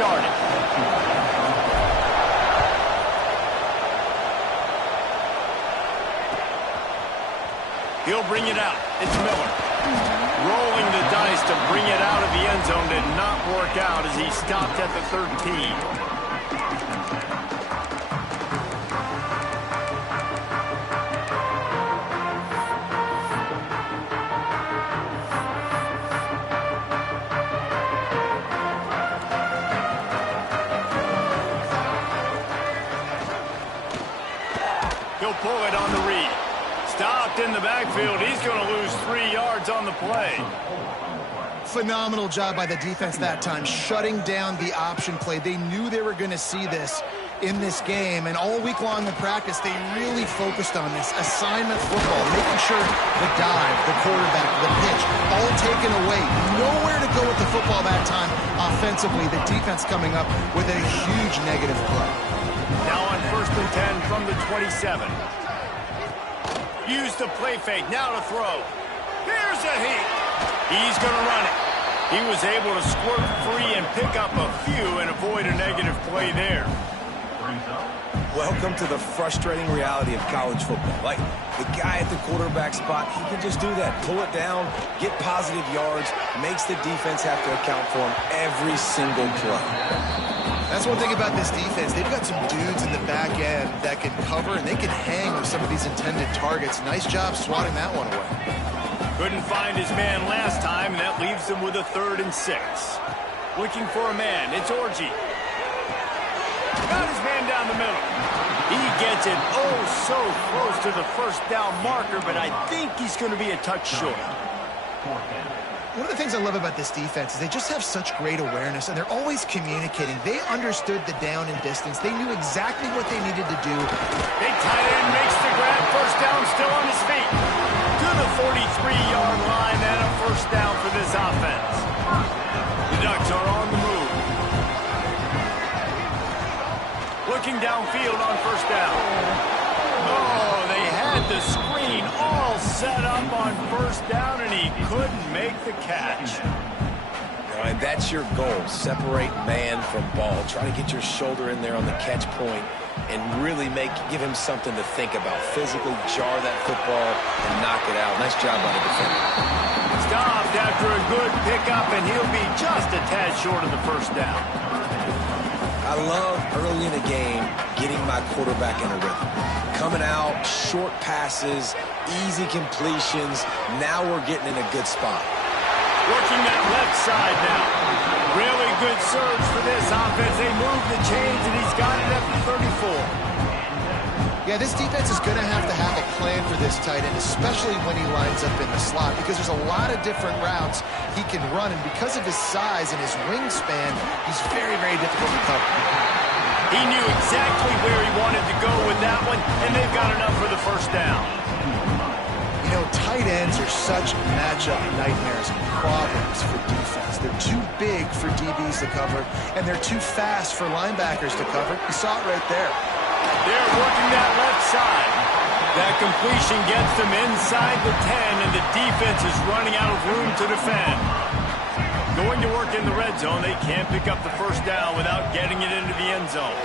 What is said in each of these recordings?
started. He'll bring it out. It's Miller. Rolling the dice to bring it out of the end zone did not work out as he stopped at the 13. He'll pull it on the read. Stopped in the backfield. He's going to lose 3 yards on the play. Phenomenal job by the defense that time, shutting down the option play. They knew they were going to see this in this game, and all week long in practice, they really focused on this assignment football, making sure the dive, the quarterback, the pitch, all taken away. Nowhere to go with the football that time offensively. The defense coming up with a huge negative play. Now on 1st and 10 from the 27. Use the play fake, now to throw. Here's a heat. He's going to run it. He was able to squirt free and pick up a few and avoid a negative play there. Welcome to the frustrating reality of college football. Like, the guy at the quarterback spot, he can just do that. Pull it down, get positive yards, makes the defense have to account for him every single play. That's one thing about this defense. They've got some dudes in the back end that can cover, and they can hang with some of these intended targets. Nice job swatting that one away. Couldn't find his man last time, and that leaves him with a 3rd and 6. Looking for a man. It's Orji. Got his man down the middle. He gets it oh so close to the 1st down marker, but I think he's going to be a touch short. One of the things I love about this defense is they just have such great awareness, and they're always communicating. They understood the down and distance. They knew exactly what they needed to do. Big tight end makes the grab. 1st down, still on his feet. To the 43-yard line, and a 1st down for this offense. The Ducks are on the move. Looking downfield on 1st down. Oh, they had the screen all set up on 1st down, and he couldn't make the catch. All right, that's your goal. Separate man from ball. Try to get your shoulder in there on the catch point and really give him something to think about. Physically jar that football and knock it out. Nice job by the defender. Stopped after a good pickup, and he'll be just a tad short of the 1st down. I love early in the game getting my quarterback in a rhythm. Coming out, short passes, easy completions. Now we're getting in a good spot. Working that left side now. Really good surge for this offense. They move the chains, and he's got it at the 34. Yeah, this defense is going to have a plan for this tight end, especially when he lines up in the slot, because there's a lot of different routes he can run, and because of his size and his wingspan, he's very, very difficult to cover. He knew exactly where he wanted to go with that one, and they've got enough for the 1st down. You know, tight ends are such matchup nightmares and problems for defense. They're too big for DBs to cover, and they're too fast for linebackers to cover. You saw it right there. They're working that left side. That completion gets them inside the 10, and the defense is running out of room to defend. Going to work in the red zone. They can't pick up the 1st down without getting it into the end zone.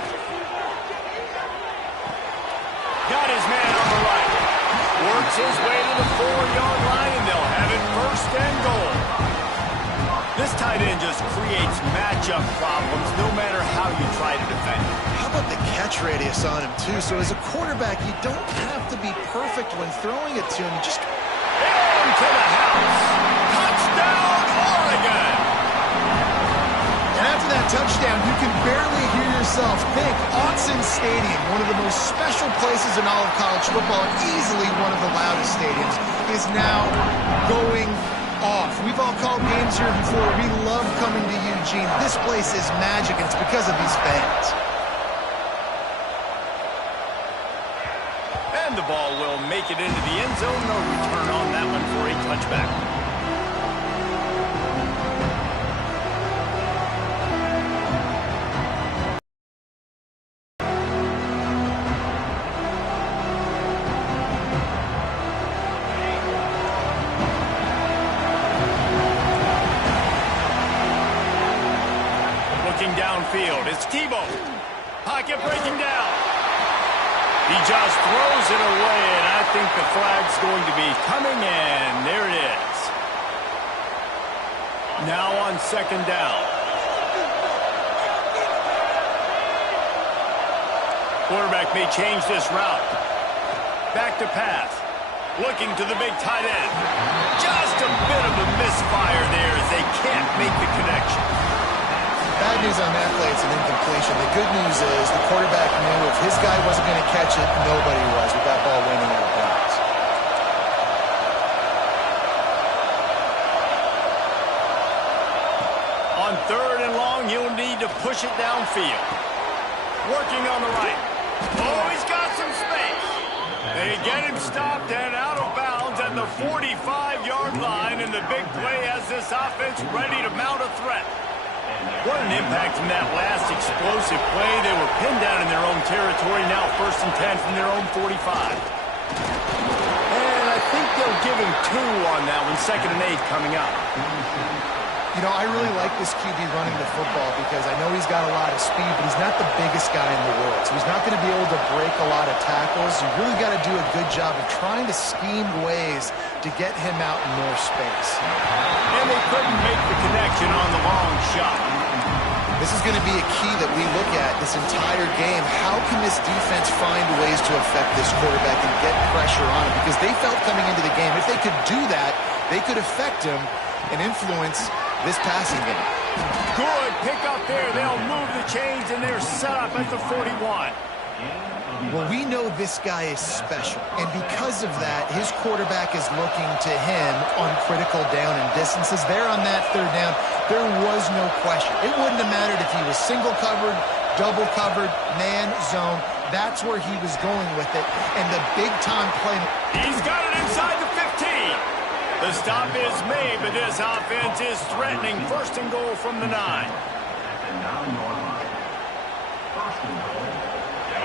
Got his man on the right. Works his way to the 4-yard line, and they'll have it 1st and goal. This tight end just creates matchup problems no matter how you try to defend it. How about the catch radius on him, too? So as a quarterback, you don't have to be perfect when throwing it to him. You just... Into the house. Touchdown, Oregon! And after that touchdown, you can barely hear yourself think. Autzen Stadium, one of the most special places in all of college football, and easily one of the loudest stadiums, is now going off. We've all called games here before. We love coming to Eugene. This place is magic, and it's because of these fans. And the ball will make it into the end zone. No return on that one for a touchback. downfield. It's Tebow. Pocket breaking down. He just throws it away, and I think the flag's going to be coming in. There it is. Now on second down. Quarterback may change this route. Back to pass. Looking to the big tight end. Just a bit of a misfire there as they can't make the connection. Bad news on that play, it's an incompletion. The good news is the quarterback knew if his guy wasn't going to catch it, nobody was with that ball winding out of bounds. On third and long, he'll need to push it downfield. Working on the right. Oh, he's got some space. They get him stopped and out of bounds at the 45-yard line, and the big play has this offense ready to mount a threat. What an impact from that last explosive play. They were pinned down in their own territory, now 1st and 10 from their own 45. And I think they'll give him 2 on that one, 2nd and 8 coming up. You know, I really like this QB running the football because I know he's got a lot of speed, but he's not the biggest guy in the world. So he's not going to be able to break a lot of tackles. You really got to do a good job of trying to scheme ways to get him out in more space. And they couldn't make the connection on the long shot. This is going to be a key that we look at this entire game. How can this defense find ways to affect this quarterback and get pressure on him? Because they felt coming into the game, if they could do that, they could affect him and influence this passing game. Good pick up there. They'll move the chains, and they're set up at the 41. Well, we know this guy is special, and because of that, his quarterback is looking to him on critical down and distances. There on that third down, there was no question. It wouldn't have mattered if he was single covered, double covered, man, zone. That's where he was going with it, and the big-time play. He's got it inside the 15. The stop is made, but this offense is threatening 1st and goal from the 9.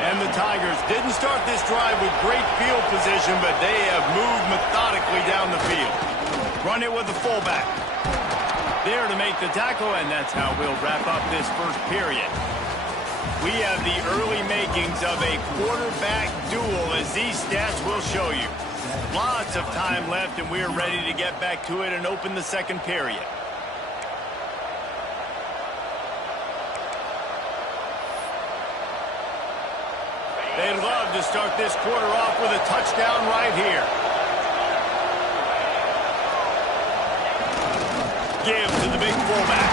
And the Tigers didn't start this drive with great field position, but they have moved methodically down the field. Run it with the fullback. There to make the tackle, and that's how we'll wrap up this first period. We have the early makings of a quarterback duel, as these stats will show you. Lots of time left, and we're ready to get back to it and open the second period. They'd love to start this quarter off with a touchdown right here. Give to the big fullback.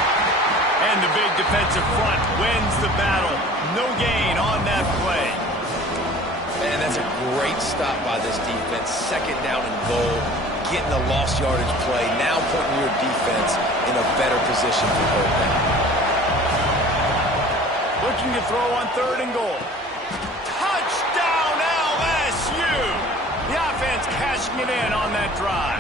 And the big defensive front wins the battle. No gain on that play. Man, that's a great stop by this defense. 2nd down and goal, getting the lost yardage play, now putting your defense in a better position for 3rd down. Looking to throw on 3rd and goal. Touchdown LSU! The offense cashing it in on that drive.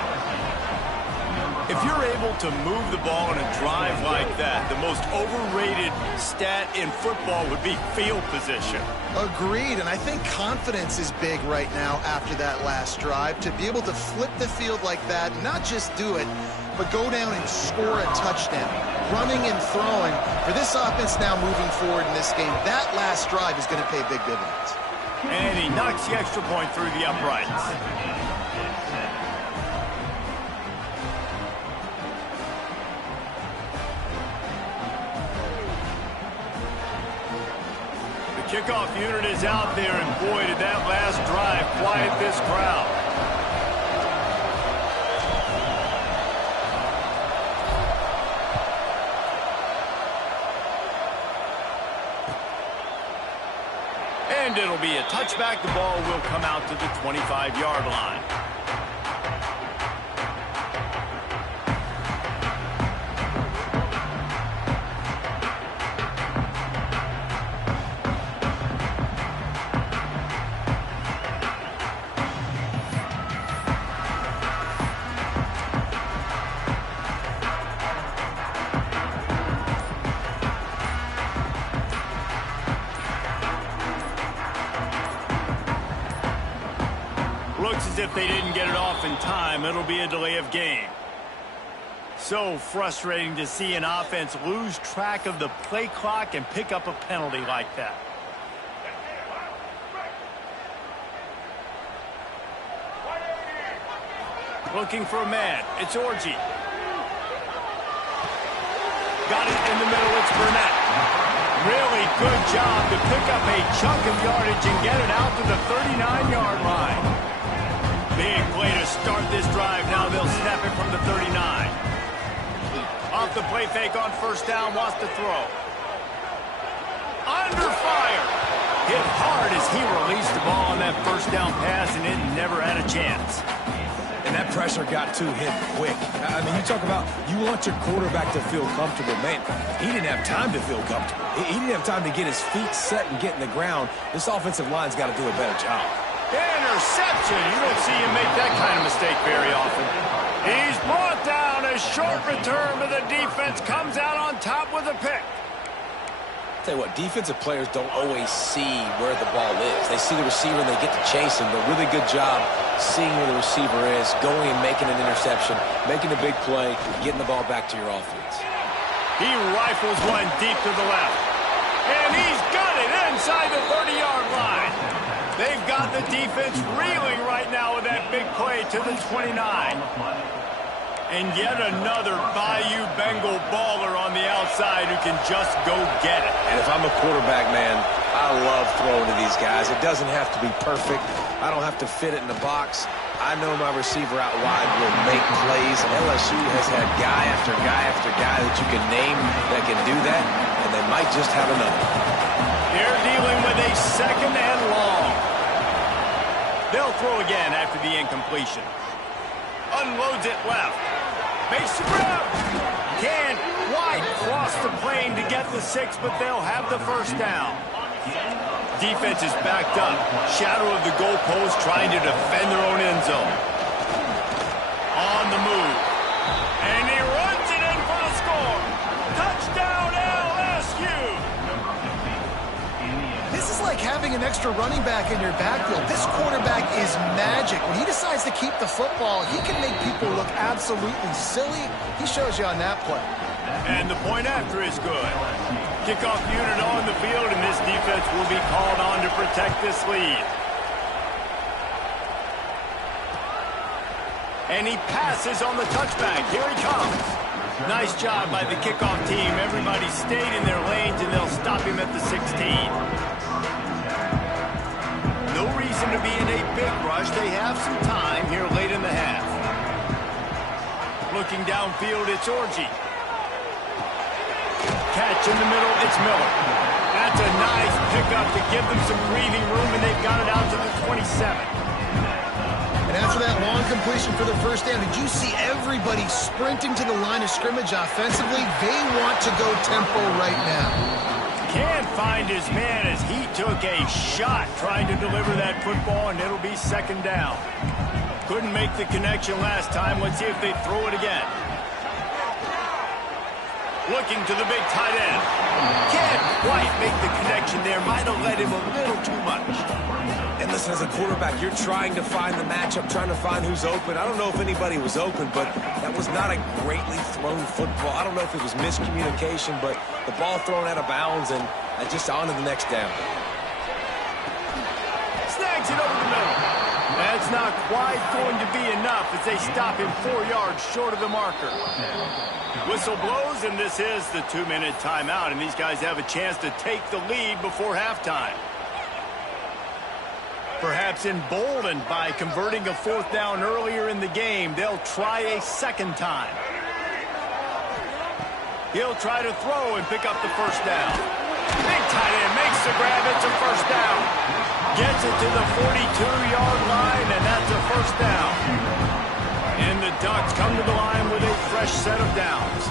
If you're able to move the ball in a drive like that, the most overrated stat in football would be field position. Agreed, and I think confidence is big right now after that last drive. To be able to flip the field like that, not just do it, but go down and score a touchdown. Running and throwing. For this offense now moving forward in this game, that last drive is going to pay big dividends. And he knocks the extra point through the uprights. Kickoff unit is out there, and boy, did that last drive quiet this crowd. And it'll be a touchback. The ball will come out to the 25-yard line. Looks as if they didn't get it off in time. It'll be a delay of game. So frustrating to see an offense lose track of the play clock and pick up a penalty like that. Looking for a man. It's Orji. Got it in the middle. It's Burnett. Really good job to pick up a chunk of yardage and get it out to the 39-yard line. Big play to start this drive. Now they'll snap it from the 39. Off the play fake on first down. Wants to throw. Under fire. Hit hard as he released the ball on that first down pass, and it never had a chance. And that pressure got to him quick. I mean, you talk about you want your quarterback to feel comfortable. Man, he didn't have time to feel comfortable. He didn't have time to get his feet set and get in the ground. This offensive line's got to do a better job. Interception. You don't see him make that kind of mistake very often. He's brought down. A short return, but the defense comes out on top with a pick. Tell you what, defensive players don't always see where the ball is. They see the receiver and they get to chase him, but really good job seeing where the receiver is, going and making an interception, making a big play, getting the ball back to your offense. He rifles one deep to the left, and he's got it inside the 30-yard line. They've got the defense reeling right now with that big play to the 29. And yet another Bayou Bengal baller on the outside who can just go get it. And if I'm a quarterback, man, I love throwing to these guys. It doesn't have to be perfect. I don't have to fit it in the box. I know my receiver out wide will make plays. LSU has had guy after guy after guy that you can name that can do that, and they might just have another. They're dealing with a second and long. They'll throw again after the incompletion. Unloads it left. Makes the grab. Can White cross the plane to get the 6, but they'll have the first down. Defense is backed up. Shadow of the goalpost trying to defend their own end zone. On the move. And he runs it in for the score. Touchdown LSU. This is like having an extra running back in your backfield. This quarterback is magic. When he decides to keep the football, he can make people look absolutely silly. He shows you on that play. And the point after is good. Kickoff unit on the field, and this defense will be called on to protect this lead. And he passes on the touchback. Here he comes. Nice job by the kickoff team. Everybody stayed in their lanes, and they'll stop him at the 16. No reason to be in a big rush. They have some time here late in the half. Looking downfield, it's Orji. Catch in the middle, it's Miller. That's a nice pickup to give them some breathing room, and they've got it out to the 27. And after that long completion for the first down, did you see everybody sprinting to the line of scrimmage offensively? They want to go tempo right now. Can't find his man as he took a shot trying to deliver that football, and it'll be second down. Couldn't make the connection last time. Let's see if they throw it again. Looking to the big tight end. Can't quite make the connection there. Might have led him a little too much. And listen, as a quarterback, you're trying to find the matchup, trying to find who's open. I don't know if anybody was open, but that was not a greatly thrown football. I don't know if it was miscommunication, but the ball thrown out of bounds and just on to the next down. Snags it over the middle. That's not quite going to be enough as they stop him 4 yards short of the marker. Whistle blows, and this is the 2-minute timeout, and these guys have a chance to take the lead before halftime. Perhaps emboldened by converting a fourth down earlier in the game, they'll try a second time. He'll try to throw and pick up the first down. Big tight end makes the grab. It's a first down. Gets it to the 42-yard line, and that's a first down. And the Ducks come to the line with a fresh set of downs.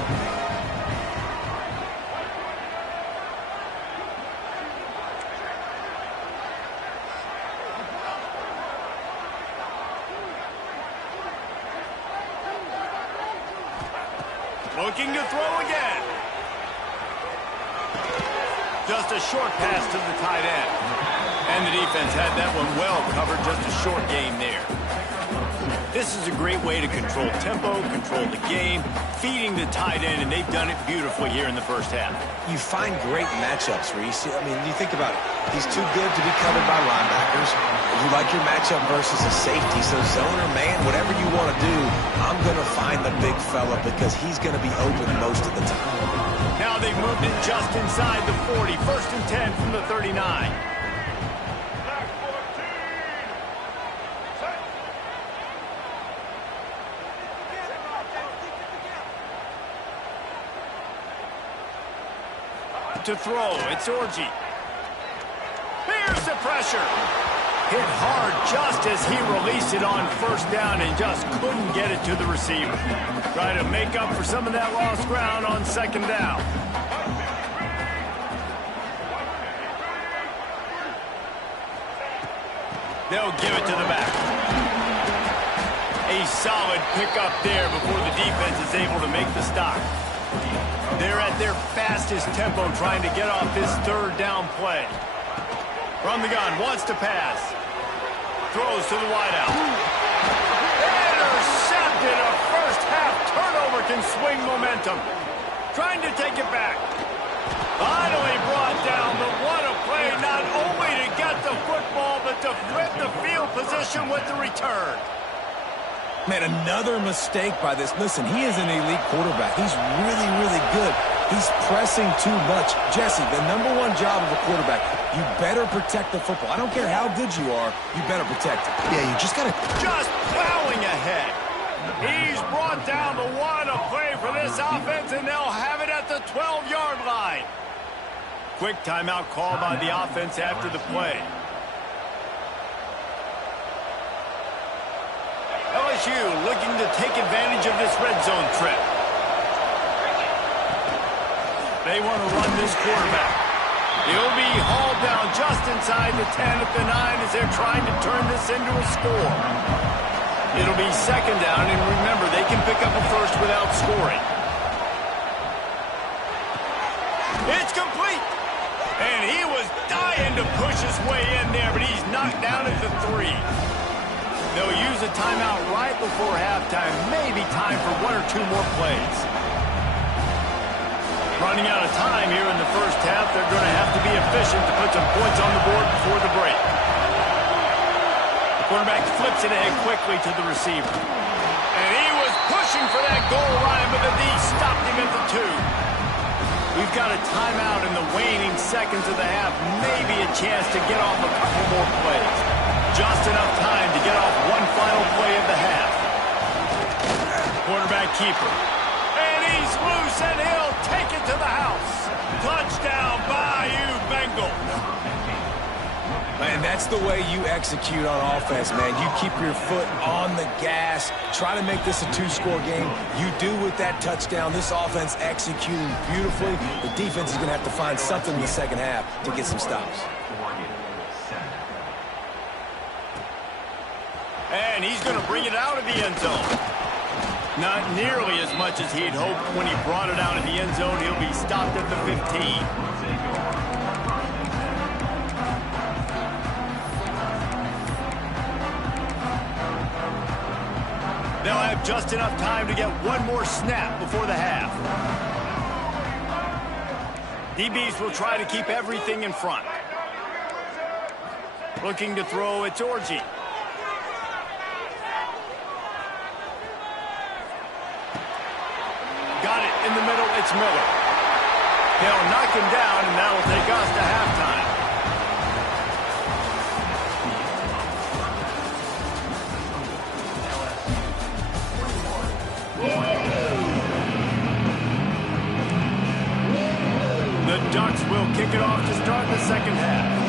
Looking to throw again. Just a short pass to the tight end. And the defense had that one well covered. Just a short game there. This is a great way to control tempo, control the game, feeding the tight end, and they've done it beautifully here in the first half. You find great matchups where you see, I mean, you think about it. He's too good to be covered by linebackers. You like your matchup versus a safety, so zone or man, whatever you want to do, I'm going to find the big fella because he's going to be open most of the time. Now they've moved it just inside the 40. 1st and 10 from the 39. To throw, it's Orji. Here's the pressure. Hit hard just as he released it on 1st down and just couldn't get it to the receiver. Try to make up for some of that lost ground on 2nd down. They'll give it to the back. A solid pickup there before the defense is able to make the stop. They're at their fastest tempo trying to get off this 3rd down play. From the gun, wants to pass. Throws to the wideout. Intercepted. A first half turnover can swing momentum. Trying to take it back. Finally brought down, but what a play, not only to get the football, but to flip the field position with the return. Man, another mistake by this. Listen, he is an elite quarterback. He's really, really good. He's pressing too much. Jesse, the #1 job of a quarterback, you better protect the football. I don't care how good you are, you better protect it. Yeah, you just got to... Just plowing ahead. He's brought down the one a play for this offense, and they'll have it at the 12-yard line. Quick timeout call by the offense after the play. LSU looking to take advantage of this red zone trip. They want to run this quarterback. He'll be hauled down just inside the 10 at the 9 as they're trying to turn this into a score. It'll be 2nd down, and remember, they can pick up a first without scoring. It's complete. And he was dying to push his way in there, but he's knocked down at the 3. They'll use a timeout right before halftime. Maybe time for 1 or 2 more plays. Running out of time here in the first half. They're going to have to be efficient to put some points on the board before the break. The quarterback flips it ahead quickly to the receiver. And he was pushing for that goal line, but the D stopped him at the 2. We've got a timeout in the waning seconds of the half. Maybe a chance to get off a couple more plays. Just enough time to get off one final play of the half. Quarterback keeper. And he's loose, and he'll take it to the house. Touchdown, Bayou Bengals. Man, that's the way you execute on offense, man. You keep your foot on the gas. Try to make this a 2-score game. You do with that touchdown. This offense executing beautifully. The defense is going to have to find something in the second half to get some stops. And he's going to bring it out of the end zone. Not nearly as much as he'd hoped when he brought it out of the end zone. He'll be stopped at the 15. They'll have just enough time to get one more snap before the half. DBs will try to keep everything in front. Looking to throw, it's Orji. Got it in the middle, it's Miller. They'll knock him down, and that'll take us to halftime. The Ducks will kick it off to start the second half.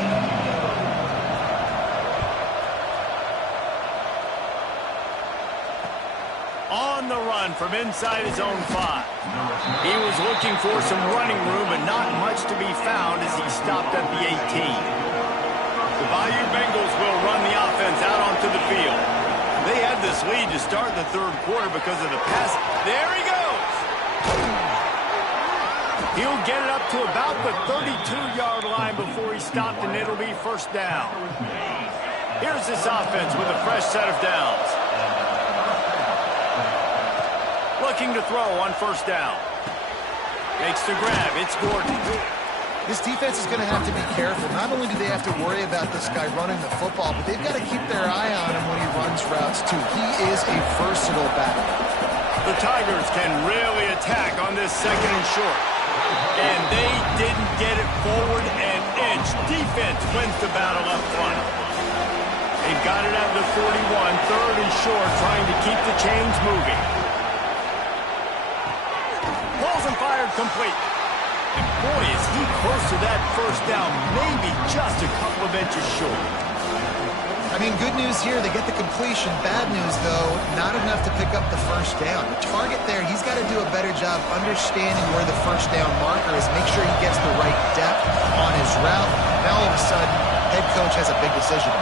On the run from inside his own 5. He was looking for some running room, but not much to be found as he stopped at the 18. The Bayou Bengals will run the offense out onto the field. They had this lead to start the third quarter because of the pass. There he goes! He'll get it up to about the 32-yard line before he stopped, and it'll be first down. Here's this offense with a fresh set of downs. Looking to throw on first down. Makes the grab. It's Gordon. This defense is going to have to be careful. Not only do they have to worry about this guy running the football, but they've got to keep their eye on him when he runs routes, too. He is a versatile back. The Tigers can really attack on this second and short. And they didn't get it forward an inch. Defense wins the battle up front. They've got it at the 41, third and short, trying to keep the chains moving. Balls and fired complete. And boy, is he close to that first down, maybe just a couple of inches short. I mean, good news here, they get the completion. Bad news, though, not enough to pick up the first down. The target there, he's got to do a better job understanding where the first down marker is, make sure he gets the right depth on his route. Now, all of a sudden, head coach has a big decision.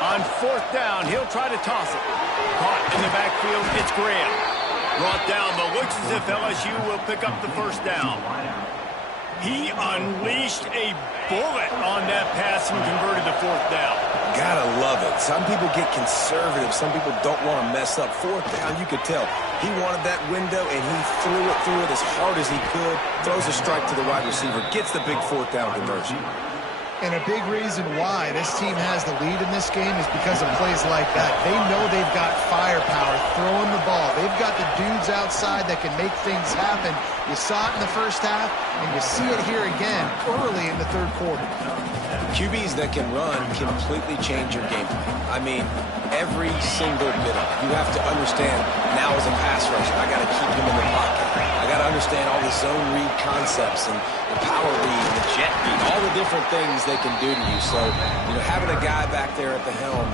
On fourth down, he'll try to toss it. Caught in the backfield, it's Graham. Brought down, but looks as if LSU will pick up the first down. He unleashed a bullet on that pass and converted the fourth down. Gotta love it. Some people get conservative. Some people don't want to mess up. Fourth down, you could tell. He wanted that window, and he threw it as hard as he could. Throws a strike to the wide receiver. Gets the big fourth down conversion. And a big reason why this team has the lead in this game is because of plays like that. They know they've got firepower throwing the ball. They've got the dudes outside that can make things happen. You saw it in the first half, and you see it here again early in the third quarter. QBs that can run completely change your game plan. I mean, every single bit of it. You have to understand, now as a pass rusher, I got to keep him in the pocket. I got to understand all the zone read concepts and the power read, the jet read, all the different things they can do to you. So, you know, having a guy back there at the helm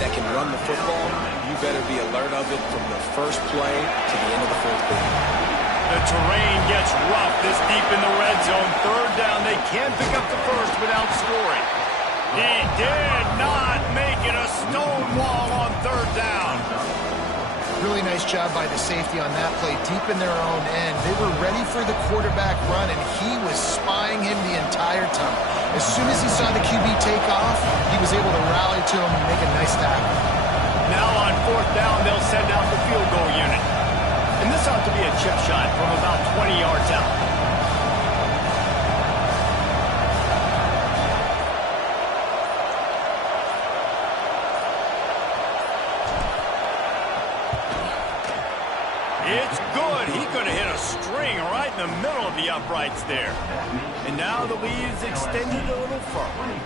that can run the football, you better be alert of it from the first play to the end of the fourth quarter. The terrain gets rough this deep in the red zone. Third down, they can pick up the first without scoring. He did not make it a stone wall on third down. Really nice job by the safety on that play, deep in their own end. They were ready for the quarterback run, and he was spying him the entire time. As soon as he saw the QB take off, he was able to rally to him and make a nice tackle. Now on fourth down, they'll send out the field goal unit. And this ought to be a chip shot from about 20 yards out. It's good. He could have hit a string right in the middle of the uprights there. And now the lead is extended a little further.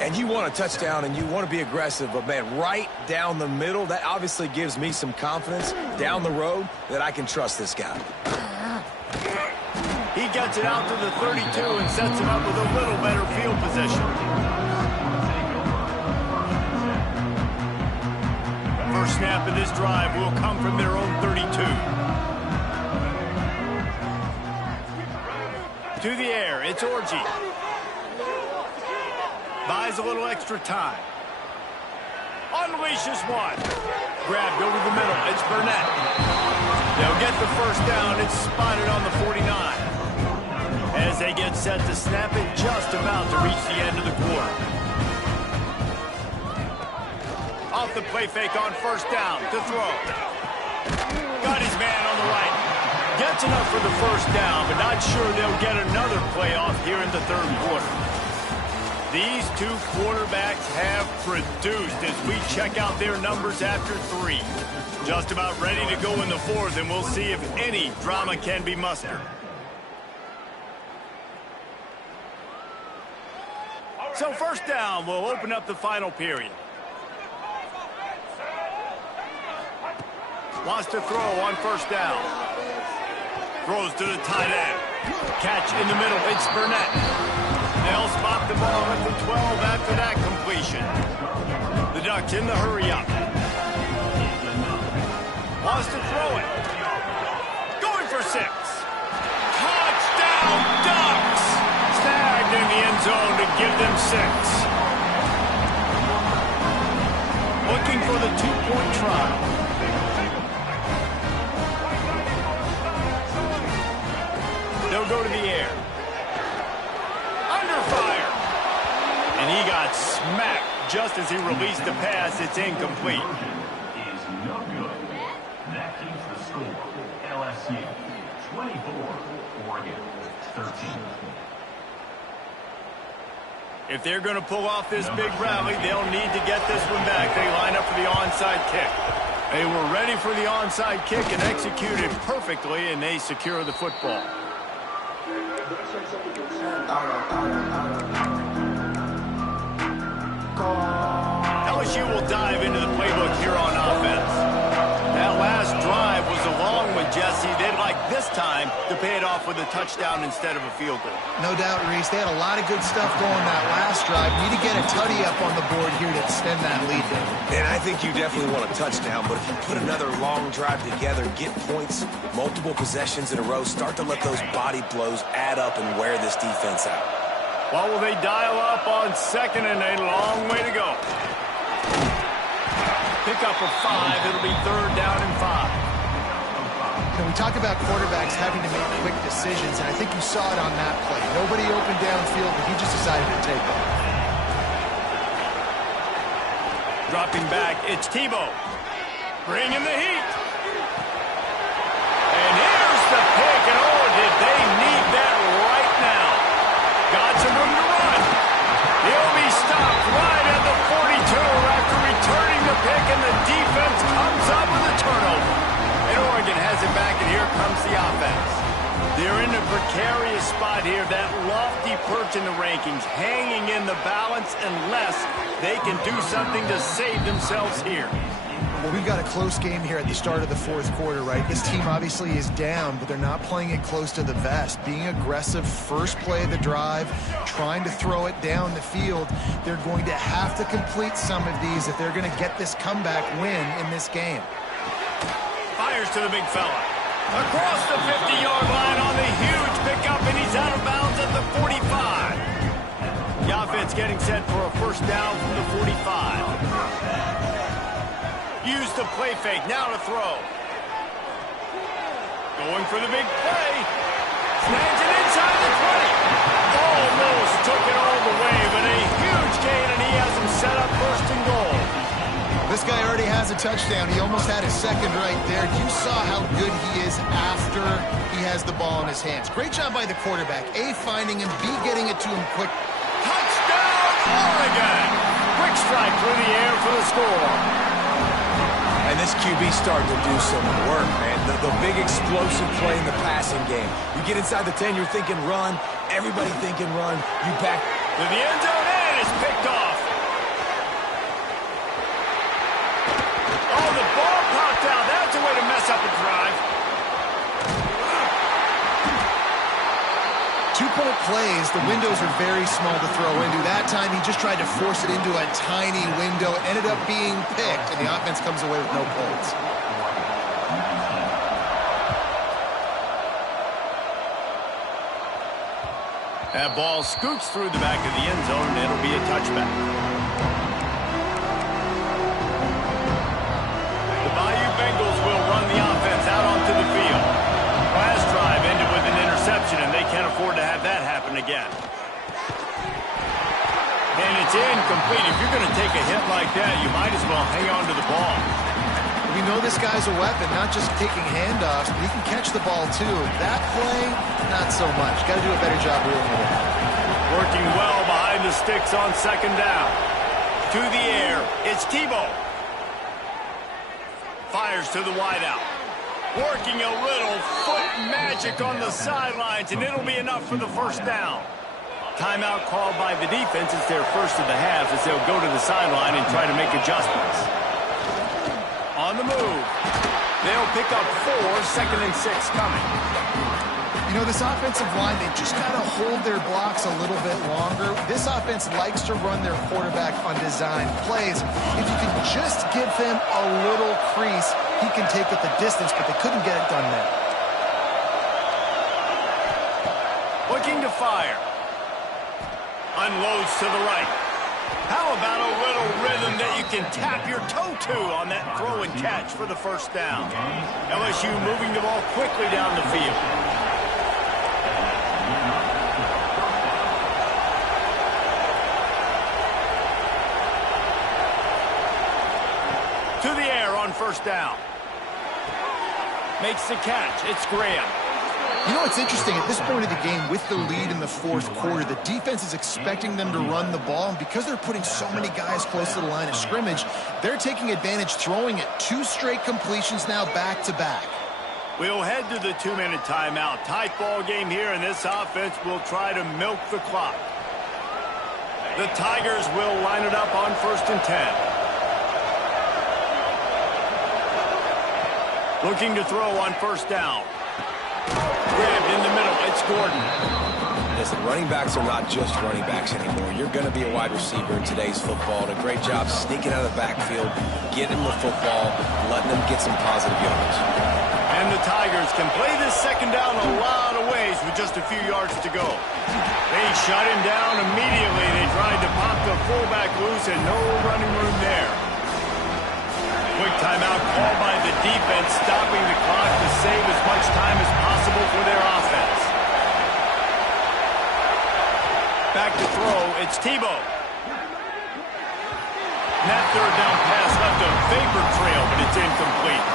And you want a touchdown and you want to be aggressive, but man, right down the middle, that obviously gives me some confidence down the road that I can trust this guy. He gets it out to the 32 and sets him up with a little better field position. First snap of this drive will come from their own 32. To the air, it's Orji. Buys a little extra time. Unleashes one. Grabbed over the middle. It's Burnett. They'll get the first down. It's spotted on the 49. As they get set to snap it, just about to reach the end of the quarter. Off the play fake on first down to throw. Got his man on the right. Gets enough for the first down, but not sure they'll get another play off here in the third quarter. These two quarterbacks have produced as we check out their numbers after three. Just about ready to go in the fourth, and we'll see if any drama can be mustered. So first down will open up the final period. Wants to throw on first down. Throws to the tight end. Catch in the middle. It's Burnett. They'll spot the ball at the 12 after that completion. The Ducks in the hurry-up. Wants to throw it. Going for 6. Touchdown, Ducks! Snagged in the end zone to give them 6. Looking for the 2-point try. They'll go to the air. Under fire. And he got smacked just as he released the pass. It's incomplete. Is no good. That keeps the score. LSU 24, Oregon 13. If they're going to pull off this big rally, they'll need to get this one back. They line up for the onside kick. They were ready for the onside kick and executed perfectly, and they secure the football. LSU will dive into the playbook here on offense. That last drive was a long one, Jesse. They'd like this time to pay it off with a touchdown instead of a field goal. No doubt, Reese. They had a lot of good stuff going that last drive. Need to get a tutty up on the board here to extend that lead. And I think you definitely want a touchdown, but if you put another long drive together, get points, multiple possessions in a row, start to let those body blows add up and wear this defense out. Well, will they dial up on second and a long way to go? Pick up of 5. It'll be third down and 5. You know, we talk about quarterbacks having to make quick decisions, and I think you saw it on that play. Nobody open downfield, but he just decided to take it. Dropping back, it's Tebow. Bringing the heat. And here's the pick, and oh, did they need that right now. Got some room to run. He'll be stopped right at the 42 after returning the pick, and the defense comes up with a turnover. And Oregon has it back, and here comes the offense. They're in a precarious spot here, that lofty perch in the rankings, hanging in the balance unless they can do something to save themselves here. Well, we've got a close game here at the start of the fourth quarter, right? This team obviously is down, but they're not playing it close to the vest. Being aggressive, first play of the drive, trying to throw it down the field. They're going to have to complete some of these if they're going to get this comeback win in this game. Fires to the big fella. Across the 50-yard line on the huge pickup, and he's out of bounds at the 45. The offense getting set for a first down from the 45. Use the play fake, now to throw. Going for the big play. Snags it inside the 20. Almost took it all the way, but a huge gain, and he has him set up first and goal. This guy already has a touchdown. He almost had his second right there. You saw how good he is after he has the ball in his hands. Great job by the quarterback. A, finding him. B, getting it to him quick. Touchdown, Oregon! Quick strike through the air for the score. And this QB starting to do some work, man. The big explosive play in the passing game. You get inside the 10, you're thinking run. Everybody thinking run. You back to the end zone, and it's picked off. Oh, the ball popped out. That's a way to mess up a drive. 2-point plays, the windows are very small to throw into. That time, he just tried to force it into a tiny window. It ended up being picked, and the offense comes away with no points. That ball scoots through the back of the end zone, and it'll be a touchback. The Bayou Bengals will run the offense out onto the field. Last drive ended with an interception, and they can't afford to have that happen again. And it's incomplete. If you're going to take a hit like that, you might as well hang on to the ball. We know this guy's a weapon, not just taking handoffs, but he can catch the ball too. That play, not so much. Got to do a better job reeling it in. Working well behind the sticks on second down. To the air, it's Tebow. Fires to the wideout. Working a little foot magic on the sidelines, and it'll be enough for the first down. Timeout called by the defense. It's their first of the half as they'll go to the sideline and try to make adjustments. On the move. They'll pick up 4, second and 6 coming. You know, this offensive line, they just got to hold their blocks a little bit longer. This offense likes to run their quarterback on design plays. If you can just give him a little crease, he can take it the distance, but they couldn't get it done there. Looking to fire. Unloads to the right. How about a little rhythm that you can tap your toe to on that throw and catch for the first down? LSU moving the ball quickly down the field. first down. Makes the catch. It's Graham. You know what's interesting? At this point of the game, with the lead in the fourth quarter, the defense is expecting them to run the ball, and because they're putting so many guys close to the line of scrimmage, they're taking advantage, throwing it. 2 straight completions now back-to-back. We'll head to the 2-minute timeout. Tight ball game here, and this offense will try to milk the clock. The Tigers will line it up on 1st and 10. Looking to throw on 1st down. Grabbed in the middle. It's Gordon. Listen, running backs are not just running backs anymore. You're going to be a wide receiver in today's football. And a great job sneaking out of the backfield, getting the football, letting them get some positive yards. And the Tigers can play this 2nd down a lot of ways with just a few yards to go. They shut him down immediately. They tried to pop the fullback loose and no running room there. Quick timeout called by the defense, stopping the clock to save as much time as possible for their offense. Back to throw, it's Tebow. And that 3rd down pass left a vapor trail, but it's incomplete.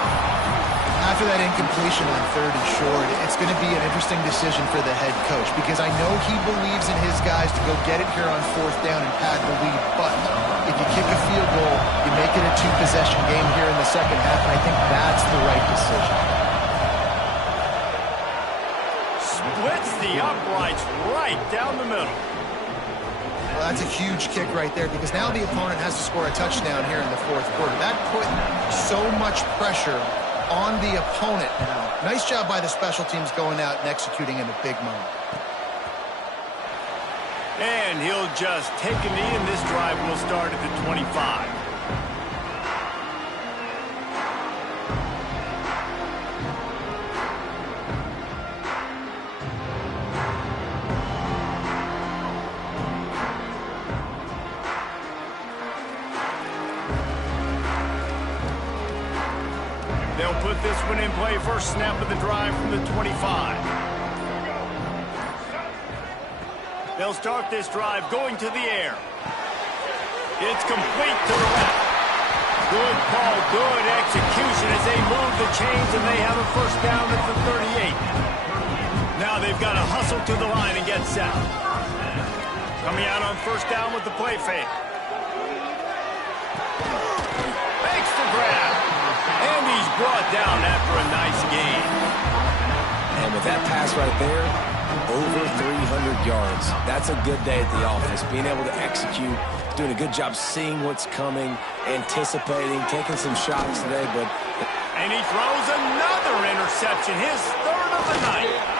After that incompletion on 3rd and short, it's going to be an interesting decision for the head coach, because I know he believes in his guys to go get it here on 4th down and pad the lead, but if you kick a field goal, you make it a 2-possession game here in the 2nd half, and I think that's the right decision. Splits the uprights right down the middle. Well, that's a huge kick right there, because now the opponent has to score a touchdown here in the 4th quarter. That put so much pressure on the opponent now. Nice job by the special teams going out and executing in a big moment. And he'll just take a knee, and this drive will start at the 25. They'll put this one in play. First snap of the drive from the 25. They'll start this drive going to the air. It's complete to the left. Good call, good execution as they move the chains, and they have a first down at the 38. Now they've got to hustle to the line and get set. Coming out on 1st down with the play fake. Makes the grab. And he's brought down after a nice gain. And with that pass right there, over 300 yards. That's a good day at the office. Being able to execute, doing a good job seeing what's coming, anticipating, taking some shots today. And he throws another interception, his 3rd of the night.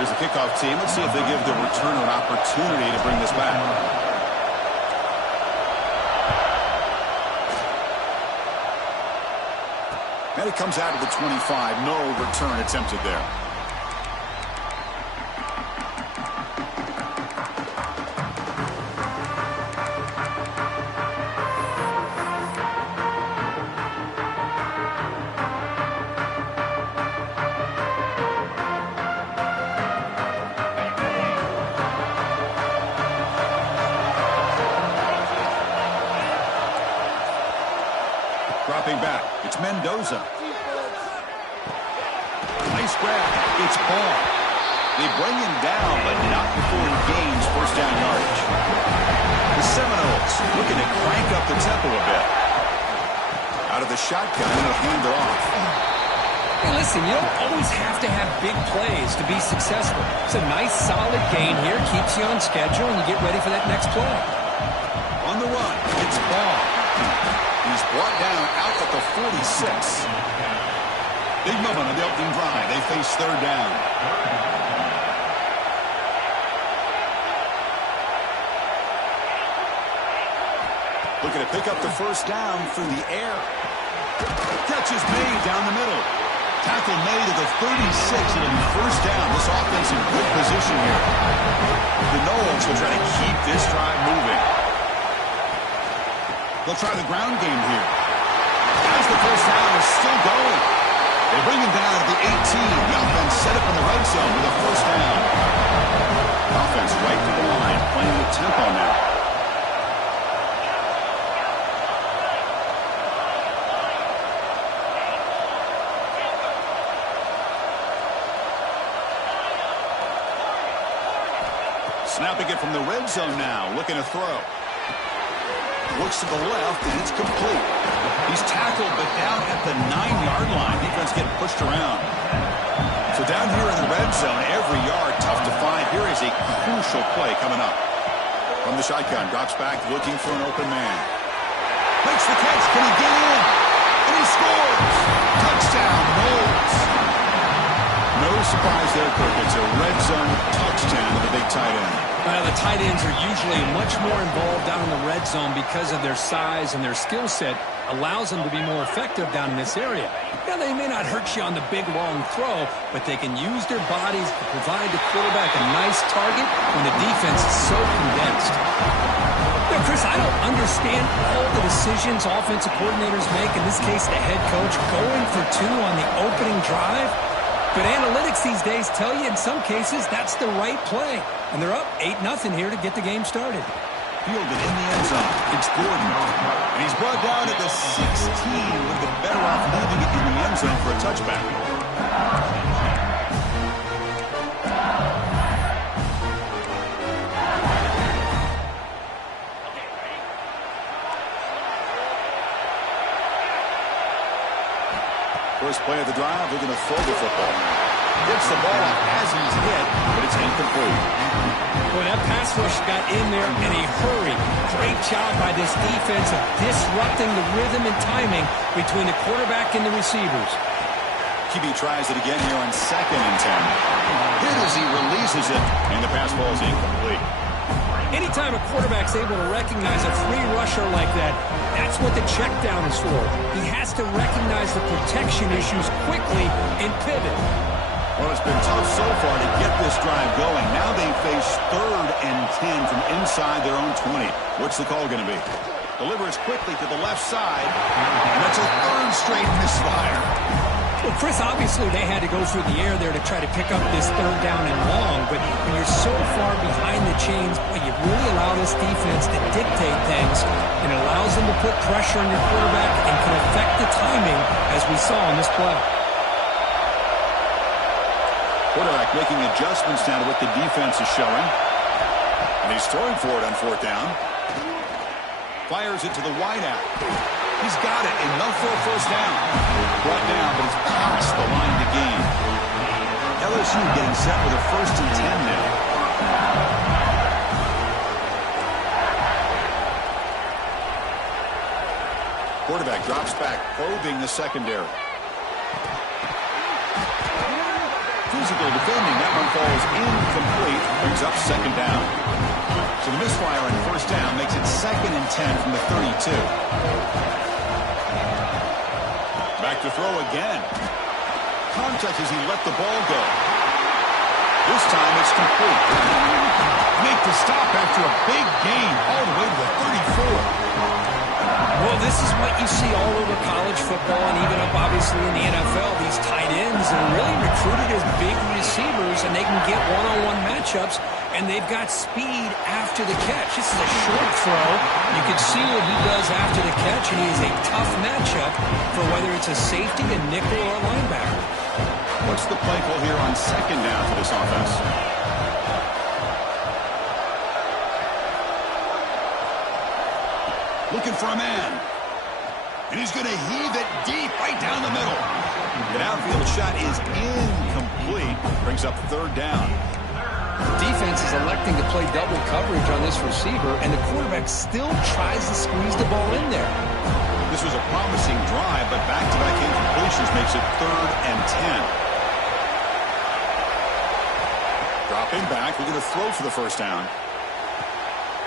Here's the kickoff team. Let's see if they give the returner an opportunity to bring this back. And it comes out of the 25. No return attempted there. Dropping back. It's Mendoza. Nice grab. It's Ball. They bring him down, but not before he gains first down yardage. The Seminoles looking to crank up the tempo a bit. Out of the shotgun, and they'll hand it off. Hey, listen, you don't always have to have big plays to be successful. It's a nice, solid gain here. Keeps you on schedule, and you get ready for that next play. On the run, it's Ball. He's brought down out at the 46. Big moment on the opening drive. They face third down. Looking to pick up the first down through the air. Catch is made down the middle. Tackle made at the 36. It'll be first down. This offense in good position here. The Noles will try to keep this drive moving. They'll try the ground game here. As the first down is still going. They bring him down at the 18. The offense set up in the red zone with a first down. Offense right to the line, playing with tempo now. Snapping it from the red zone now, looking to throw. Looks to the left, and it's complete. He's tackled, but down at the 9-yard line. Defense getting pushed around. So down here in the red zone, every yard tough to find. Here is a crucial play coming up. From the shotgun, drops back, looking for an open man. Makes the catch. Can he get in? And he scores. Touchdown, Noles. No surprise there, Kirk. It's a red zone touchdown to the big tight end. Well, the tight ends are usually much more involved down in the red zone because of their size and their skill set allows them to be more effective down in this area. Now, they may not hurt you on the big, long throw, but they can use their bodies to provide the quarterback a nice target when the defense is so condensed. Now, Chris, I don't understand all the decisions offensive coordinators make, in this case the head coach, going for 2 on the opening drive. But analytics these days tell you in some cases that's the right play. And they're up 8-0 here to get the game started. Fielded in the end zone. It's Gordon. And he's brought down at the 16. Would have been better off leaving it in the end zone for a touchback. First play of the drive, they're going to throw the football. Gets the ball off as he's hit, but it's incomplete. Boy, that pass rush got in there in a hurry. Great job by this defense of disrupting the rhythm and timing between the quarterback and the receivers. QB tries it again here on 2nd and 10. Hit as he releases it, and the pass ball is incomplete. Anytime a quarterback's able to recognize a free rusher like that, that's what the check down is for. He has to recognize the protection issues quickly and pivot. Well, it's been tough so far to get this drive going. Now they face 3rd and 10 from inside their own 20. What's the call going to be? Delivers quickly to the left side, and that's a 3rd straight misfire. Well, Chris, obviously they had to go through the air there to try to pick up this 3rd down and long, but when you're so far behind the chains, boy, you really allow this defense to dictate things, and it allows them to put pressure on your quarterback and can affect the timing, as we saw in this play. Quarterback making adjustments now to what the defense is showing, and he's throwing for it on 4th down. Fires it to the wideout. He's got it, enough for a first down. Brought down, but it's past the line to gain. LSU getting set with a 1st and 10 now. Quarterback drops back, probing the secondary. physical defending. That one falls incomplete. Brings up second down. So the misfire on first down makes it 2nd and 10 from the 32. Back to throw again. Contact as he let the ball go. This time it's complete. Make the stop after a big gain all the way to the 34. Well, this is what you see all over college football and even up, obviously, in the NFL. These tight ends are really recruited as big receivers, and they can get one-on-one matchups, and they've got speed after the catch. This is a short throw. You can see what he does after the catch, and he is a tough matchup for whether it's a safety, a nickel, or a linebacker. What's the play call here on second down for this offense? Looking for a man. And he's going to heave it deep right down the middle. The downfield shot is incomplete. Brings up third down. The defense is electing to play double coverage on this receiver, and the quarterback still tries to squeeze the ball in there. This was a promising drive, but back-to-back incompletions makes it 3rd and 10. Dropping back, we're going to throw for the first down.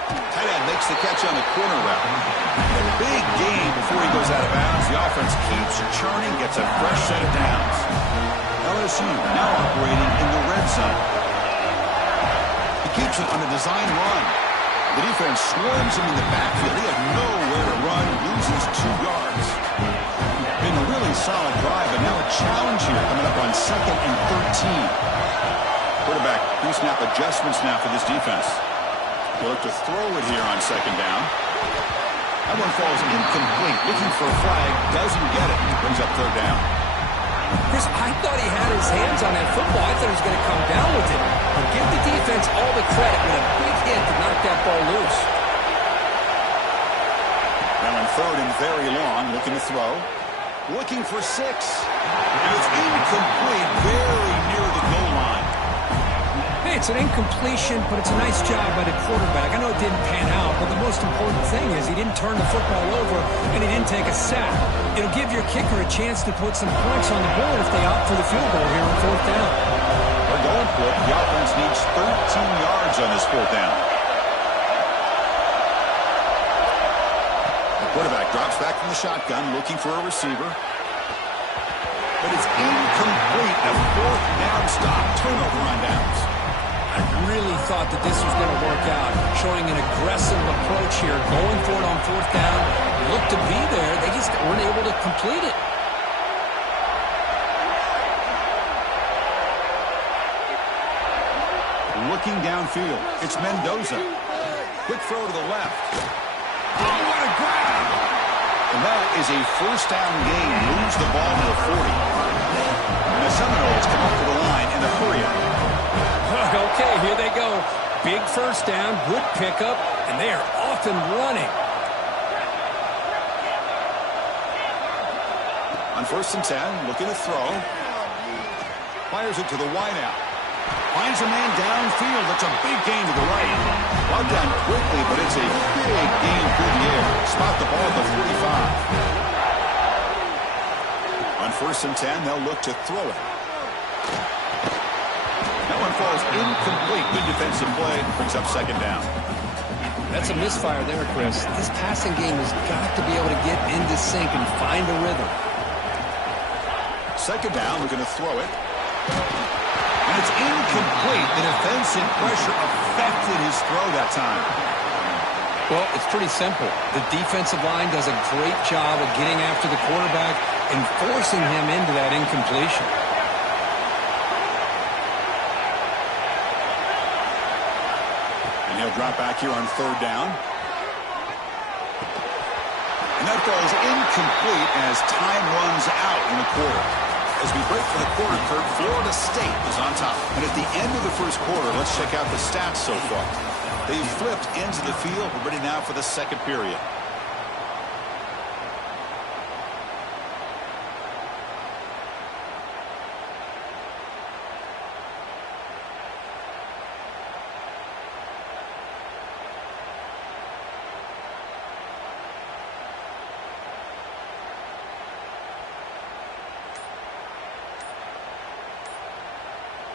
Tight end makes the catch on the corner route. A big gain before he goes out of bounds. The offense keeps churning, gets a fresh set of downs. LSU now operating in the red zone. He keeps it on a design run. The defense swarms him in the backfield. He had nowhere to run, loses 2 yards. Been a really solid drive, but now a challenge here coming up on 2nd and 13. Quarterback pre-snap adjustments now for this defense. He'll look to throw it here on second down. That one falls incomplete. Looking for a flag. Doesn't get it. Brings up third down. Chris, I thought he had his hands on that football. I thought he was going to come down with it. But give the defense all the credit with a big hit to knock that ball loose. Now on 3rd and very long. Looking to throw. Looking for 6. And it's incomplete. Very near the goal line. Hey, it's an incompletion, but it's a nice job by the quarterback. I know it didn't pan out, but the most important thing is he didn't turn the football over and he didn't take a sack. It'll give your kicker a chance to put some points on the board if they opt for the field goal here on 4th down. They're going for it. The offense needs 13 yards on this 4th down. The quarterback drops back from the shotgun, looking for a receiver. But it's incomplete. A 4th down stop. Turnover on downs. I really thought that this was going to work out, showing an aggressive approach here, going for it on 4th down. Looked to be there. They just weren't able to complete it. Looking downfield. It's Mendoza. Quick throw to the left. Oh, what a grab! And that is a first down gain. Moves the ball to the 40. And the Seminoles come up to the line in a hurry up. Okay, here they go. Big first down, good pickup, and they are off and running. On 1st and 10, looking to throw. Fires it to the wideout. Finds a man downfield. That's a big gain to the right. Brought down quickly, but it's a big gain through the air. Spot the ball at the 45. On 1st and 10, they'll look to throw it. That one falls incomplete. Good defensive play. Brings up second down. That's a misfire there, Chris. This passing game has got to be able to get into sync and find a rhythm. Second down, we're going to throw it. And it's incomplete. The defensive pressure affected his throw that time. Well, it's pretty simple. The defensive line does a great job of getting after the quarterback and forcing him into that incompletion. And he'll drop back here on 3rd down. And that falls incomplete as time runs out in the quarter. As we break for the quarter, Kurt, Florida State is on top. And at the end of the first quarter, let's check out the stats so far. They've flipped ends of the field. We're ready now for the second period.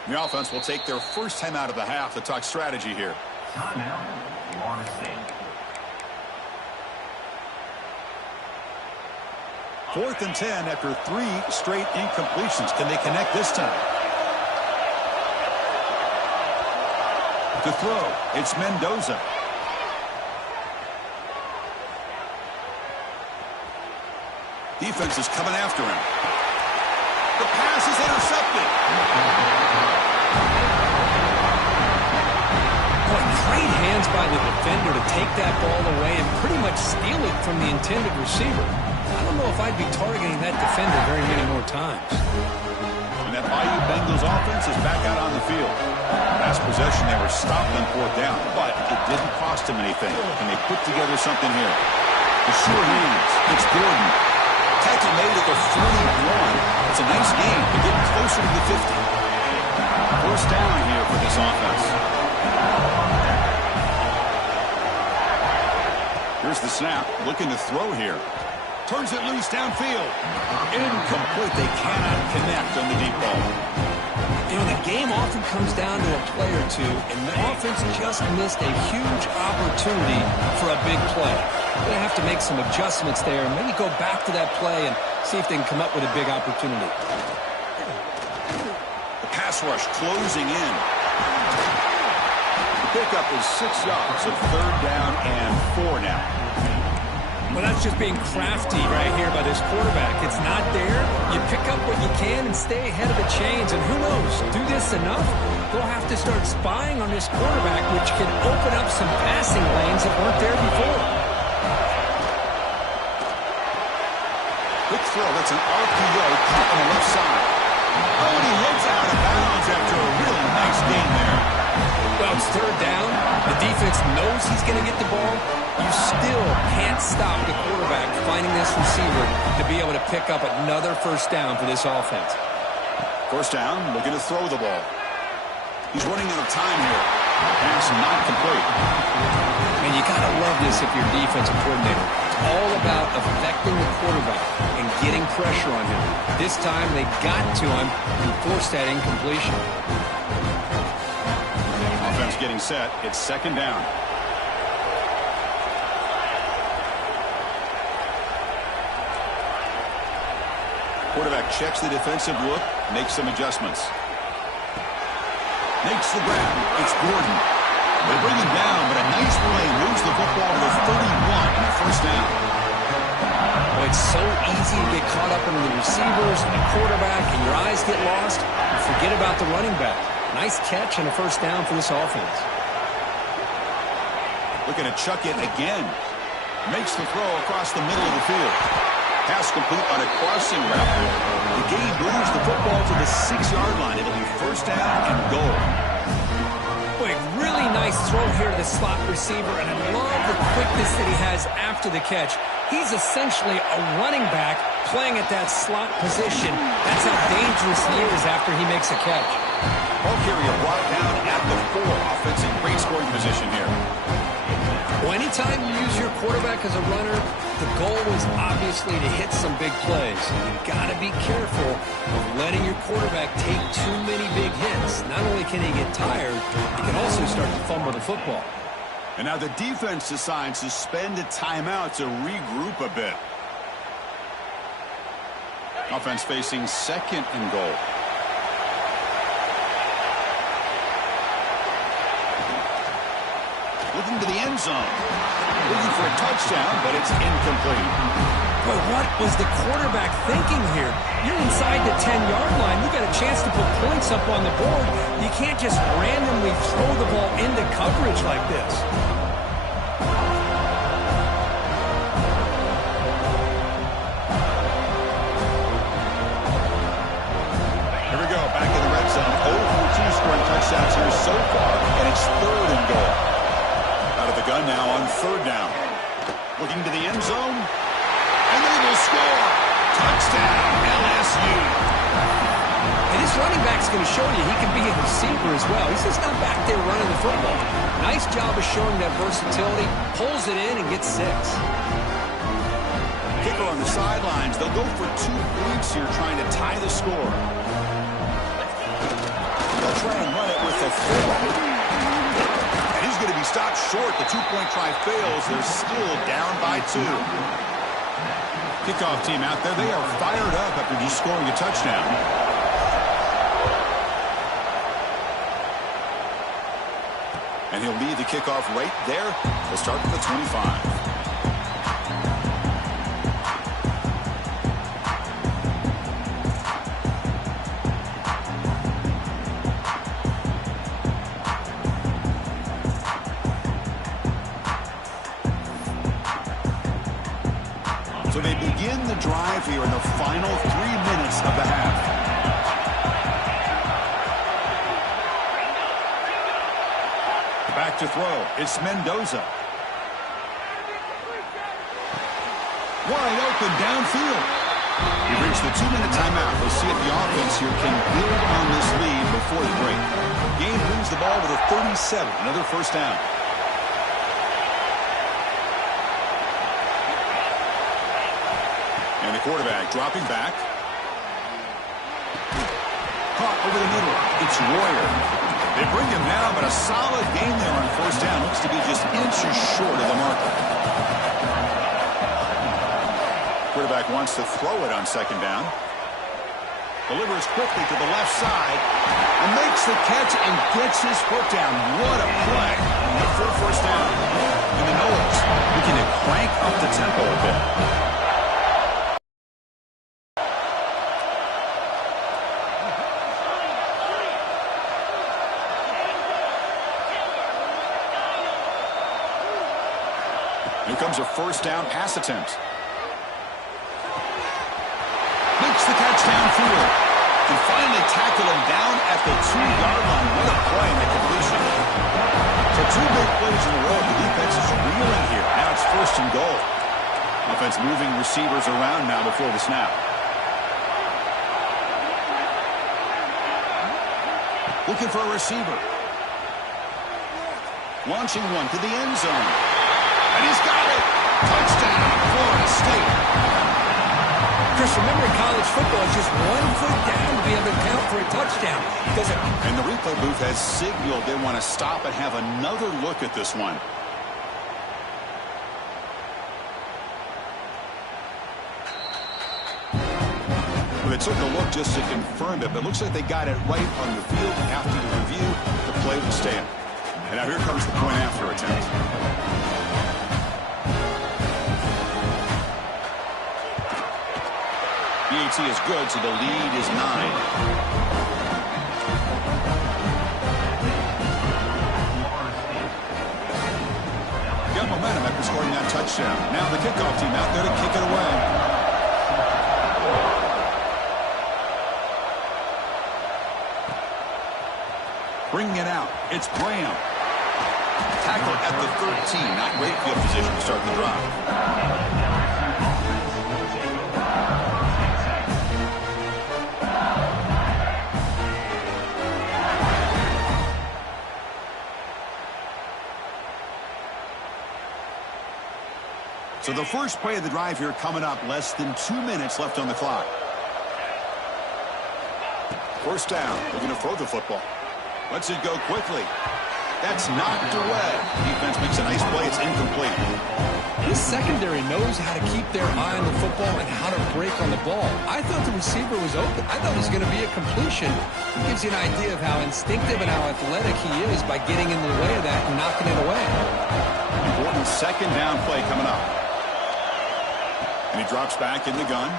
The offense will take their first time out of the half to talk strategy here. Timeout, Florida State. 4th and 10 after 3 straight incompletions. Can they connect this time? To throw, it's Mendoza. Defense is coming after him. The pass is intercepted. Boy, great hands by the defender to take that ball away and pretty much steal it from the intended receiver. I don't know if I'd be targeting that defender very many more times. And that Bayou Bengals offense is back out on the field. Last possession, they were stopped on 4th down, but it didn't cost them anything. Can they put together something here? The short hands. It's Gordon. Tackle made at the 41. It's a nice gain, but getting closer to the 50. First down here for this offense. Here's the snap. Looking to throw here. Turns it loose downfield. Incomplete. They cannot connect on the deep ball. You know, the game often comes down to a play or two, and the offense just missed a huge opportunity for a big play. They're going to have to make some adjustments there and maybe go back to that play and see if they can come up with a big opportunity. The pass rush closing in. The pickup is 6 yards of 3rd down and 4 now. Well, that's just being crafty right here by this quarterback. It's not there. You pick up what you can and stay ahead of the chains. And who knows, do this enough, they'll have to start spying on this quarterback, which can open up some passing lanes that weren't there before. Quick throw. That's an RPO caught on the left side. Oh, and he heads out of bounds after a really nice gain there. Well, it's 3rd down. The defense knows he's going to get the ball. You still can't stop the quarterback finding this receiver to be able to pick up another first down for this offense. First down, looking to throw the ball. He's running out of time here. Pass not complete. And you got to love this if you're a defensive coordinator. It's all about affecting the quarterback and getting pressure on him. This time they got to him and forced that incompletion. Offense getting set. It's 2nd down. Quarterback checks the defensive look, makes some adjustments. Makes the grab. It's Gordon. They bring him down, but a nice play moves the football to the 31 and a first down. Well, it's so easy to get caught up in the receivers and the quarterback, and your eyes get lost. You forget about the running back. Nice catch and a first down for this offense. Looking to chuck it again. Makes the throw across the middle of the field. Pass complete on a crossing route. The game moves the football to the 6-yard line. It'll be first down and goal. Boy, really nice throw here to the slot receiver, and I love the quickness that he has after the catch. He's essentially a running back playing at that slot position. That's how dangerous he is after he makes a catch. Ball carrier brought down at the 4. Offense in great scoring position here. Well, anytime you use your quarterback as a runner, the goal is obviously to hit some big plays. You've got to be careful of letting your quarterback take too many big hits. Not only can he get tired, he can also start to fumble the football. And now the defense decides to spend a timeout to regroup a bit. Offense facing 2nd and goal. Looking to the end zone. Looking for a touchdown, but it's incomplete. But what was the quarterback thinking here? You're inside the 10-yard line. You got a chance to put points up on the board. You can't just randomly throw the ball into coverage like this. Here we go, back in the red zone. 0 for 2 scoring touchdowns here so far, and it's 3rd and goal. Out of the gun now on 3rd down. Looking to the end zone. And they will score. Touchdown, LSU. And this running back's going to show you he can be a receiver as well. He's just not back there running the football. Nice job of showing that versatility. Pulls it in and gets 6. Kicker on the sidelines. They'll go for 2 points here trying to tie the score. The They'll try and run it with the fullback. And he's going to be stopped short. The two-point try fails. They're still down by 2. Kickoff team out there. They are fired up after just scoring a touchdown. And he'll lead the kickoff right there. They'll start from the 25. So they begin the drive here in the final 3 minutes of the half. Back to throw. It's Mendoza. Wide open downfield. We've reached the 2-minute timeout. We'll see if the offense here can build on this lead before the break. Gain brings the ball to the 37. Another first down. And the quarterback dropping back. Caught over the middle. It's Royer. They bring him down, but a solid gain there on first down. Looks to be just inches short of the marker. Quarterback wants to throw it on second down. Delivers quickly to the left side and makes the catch and gets his foot down. What a play for a first down. And the Noles looking to crank up the tempo a bit. Here comes a first down pass attempt. Makes the catch downfield. And finally tackle him down at the 2-yard line. What a play in the completion. So 2 big plays in a row. The defense is reeling here. Now it's first and goal. Offense moving receivers around now before the snap. Looking for a receiver. Launching one to the end zone. And he's got it. Touchdown, Florida State. Chris, remember in college football, it's just 1 foot down to be able to count for a touchdown. And the replay booth has signaled they want to stop and have another look at this one. Well, they took a look just to confirm it, but it looks like they got it right on the field. After the review, the play will stand. And now here comes the point after attempt. BAT is good, so the lead is 9. Got momentum after scoring that touchdown. Now the kickoff team out there to kick it away. Bringing it out. It's Graham. Tackle at the 13. Not great field position to start the drive. So the first play of the drive here coming up. Less than 2 minutes left on the clock. First down. Looking to throw the football. Lets it go quickly. That's knocked away. Defense makes a nice play. It's incomplete. This secondary knows how to keep their eye on the football and how to break on the ball. I thought the receiver was open. I thought it was going to be a completion. It gives you an idea of how instinctive and how athletic he is by getting in the way of that and knocking it away. Important second down play coming up. And he drops back in the gun.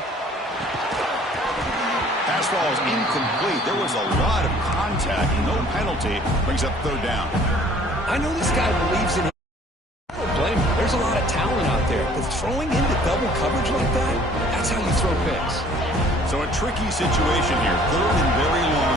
Pass ball is incomplete. There was a lot of contact. No penalty. Brings up third down. I know this guy believes in him. I don't blame him. There's a lot of talent out there. But throwing into double coverage like that, that's how you throw picks. So a tricky situation here. Third and very long.